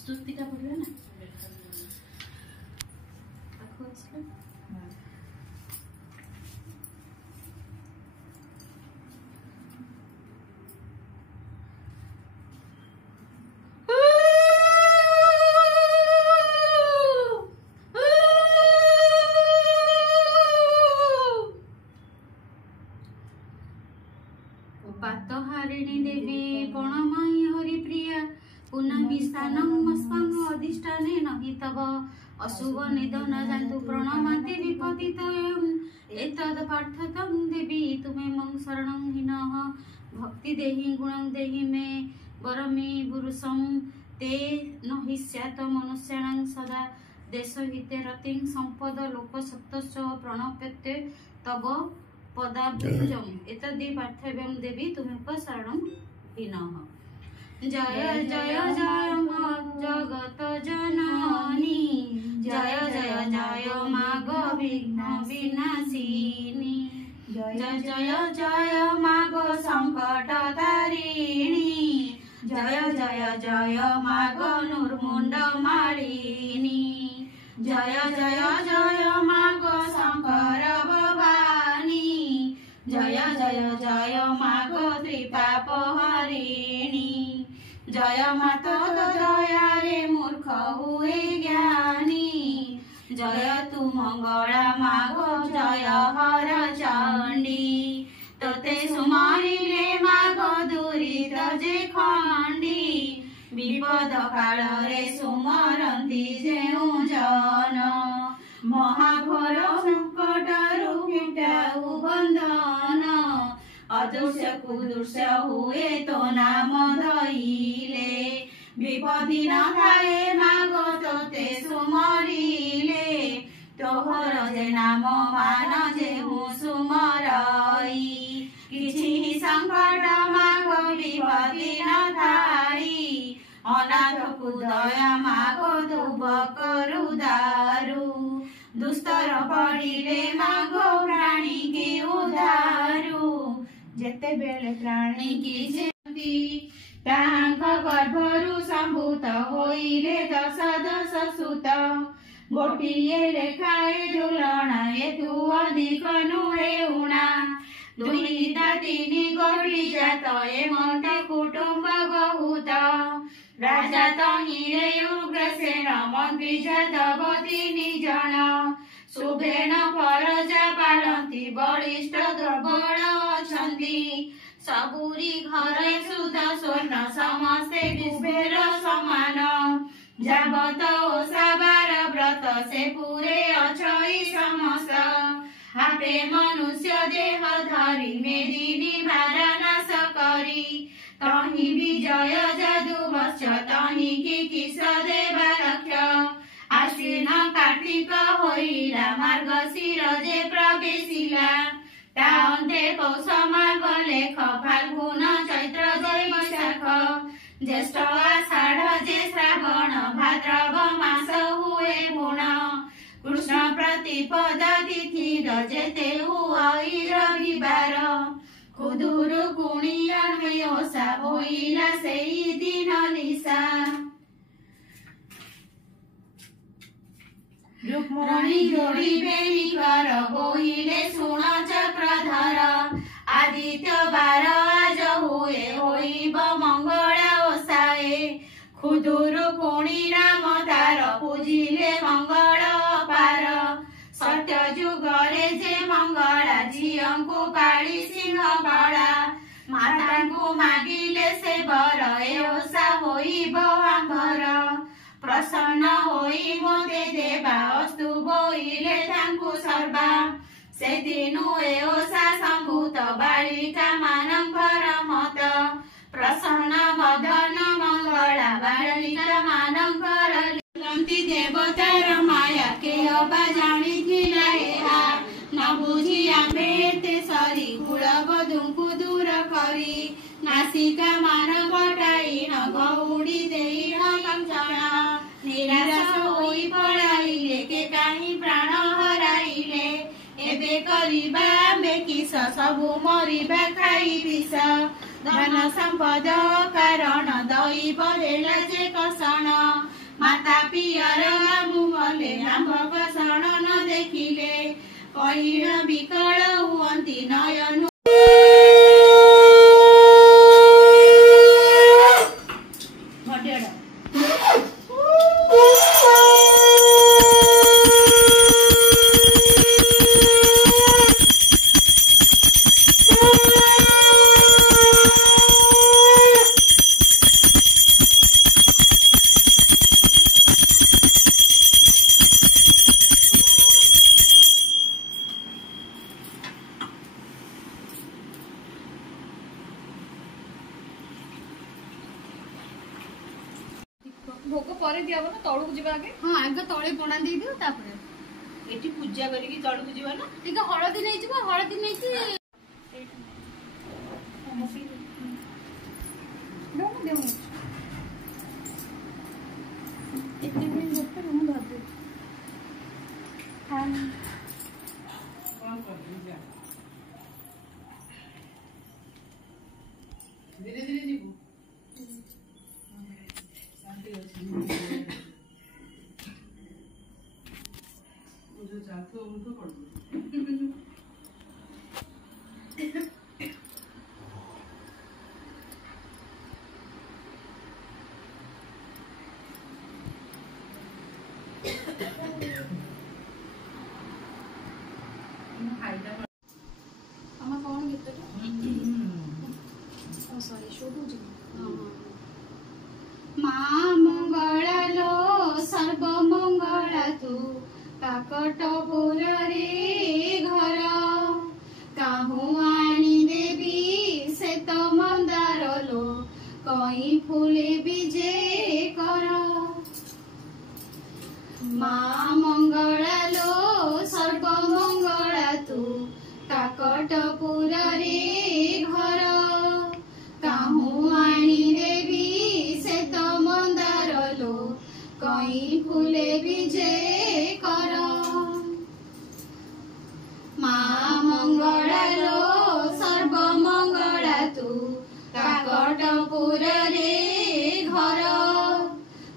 स्तुति का पढ़ियो ना आखो असले पातहारिणी देवी प्रणमामि हरिप्रिया पुनः स्थानमस्मांग अधिष्ठाने नहि तव अशुभ निधन जान्तु प्रणमाति विपतितयम् एतद् पार्थतं देवी तुमे मं शरणं हीनः भक्ति देहि गुणं देहि मे वरमे पुरुषं ते नहि स्यात् मनुष्याणां सदा देशहिते रतिं सम्पद लोकसत्तश्च प्रणपते तव पदाब्जम् एतद् पार्थव्यं देवी तुमे शरणं हीनः जय जय जय जगत जननी जय जय जय माग विघ्न विनाशिनी जय जय जय माग संकट तारिणी जय जय जय माग निर्मुंड मालिनी जय जय जय माग शंकर भवानी जय जय जय माग त्रिपाप हरिणी जय माता दया रे मूर्ख हुए ज्ञानी जय तू मंगला मागो जय हर चंडी तोते सुमारिले मागो दुरित जे खंडी विपद काल रे सुमरंती जेउ जन महाघोर संकट रुपिटाऊ बंधन अदृश्य कुदृश्य हुए तो नाम धइले विपदि न थाए मागो तोते सुमरिले तोहर जे नाम मान जेहु सुमरई किछि संकट मागो विपदि न थाई अनाथ को दया मागो दुब करु दारु दुस्तर पड़िले मागो प्राणी के उधारू जेते बेले प्राणी की जेती ताहांक गर्भरु संभूत होइले दश दश सुत गोटिए लेखाए झुलणा एतु अधिक नुहे उणा दुईता तीनी गोटी जात एमते कुटुंब बहुत राजा तहिरे उग्रसेन मंत्री जादव तीनी जन सुभेण परजा पालती बलिष्ठ द्रबण अछंती सबुरी घरे सुधा स्वर्ण समस्ते कुबेर समान जाबत ओसाबार व्रत से पूरे अछई समस्त आपे मनुष्य देह धरी मेदिनी भारानाश करी तहि विजय जादू वश्य तहि किस देवा रक्ष आश्विन कार्तिक होइला मार्गशीर जे प्रवेशिला ता अन्ते पौष माघ लेख फाल्गुन चैत्र जय वैशाख ज्येष्ठ आषाढ़ जे श्रावण भाद्रव मास हुए पूर्ण कृष्ण प्रतिपदा तिथि जेते हुई रविवार खुदुरु कुणिया ओषा होइला सेई दिन निशा रुक्मणी जोड़ी बेनी कर बोहिले सुन चक्रधर आदित्य बार आज हुए होइब मंगला ओषाए खुदुरु कुणी नाम तार पूजिले मंगल अपार सत्य जुगरे जे मंगला झियंकु काली सिंह बड़ा मातांकु मागिले से बर ए ओषा होइब आंभर प्रसन्न होई मोते देवा अस्तु बोइले तांकु सर्वा से दिनु ए ओषा संभूत बालिका मानंकर मत प्रसन्न वदन मंगला बालिका मानंकर लंती देवतार माया के अबा जानी थिला एहा न बुझी आंबे ते सरी कुलवधूଙ୍କୁ दूर करी नासिका मान पटाई न गौड़ी देई न कंचना निराश होई पड़ाइले के काहि प्राण हराइले एबे करिबा आम्बे किस सबु मरिबा खाई विष धन संपद कारण दैव देला जे कषण माता पियर मुहले आम्भ कषण न देखिले कहिण विकल हुअन्ति नयन भोग पर दिया ना तलू जीवा आगे हाँ आगे तले पणा दे दियो तापरे एठी पूजा करिकी तलू जीवा ना ठीक हळदी नै जीवा हळदी नै कि एते दिन गोटे रूम धर दे हां कोन कर दिया धीरे धीरे जीवो माँ मंगला लो सर्व मंगला तू काकटपुर रे घर काहू आनी देवी से तो मंदार लो कई फूले बीजे कर माँ मंगला लो सर्व मंगला तू काकटपुर रे घर काहू आनी देवी से तो मंदार लो कई फूले बीजे कर माँ मंगला लो सर्व मंगला तू काकटपुर रे घर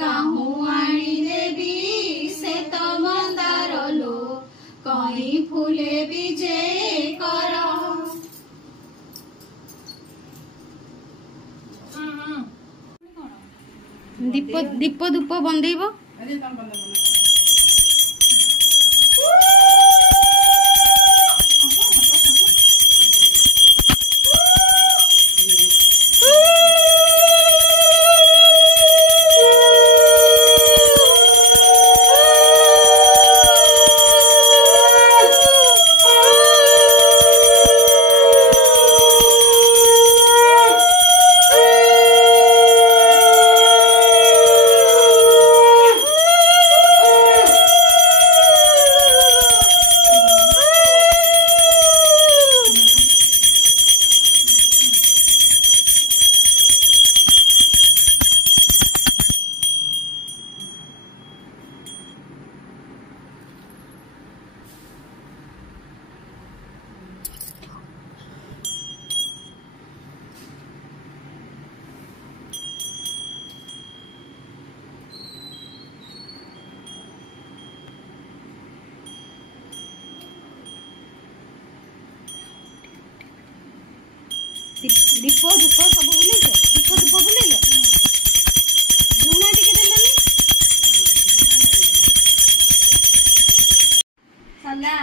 काहू आनी देवी से तो मंदार लो कई फूले बीजे कर दीप दीप धूप बंदेब दीप धूप सब बुलेइछ दीप धूप बुलेइल झुणा टिके देलनी सला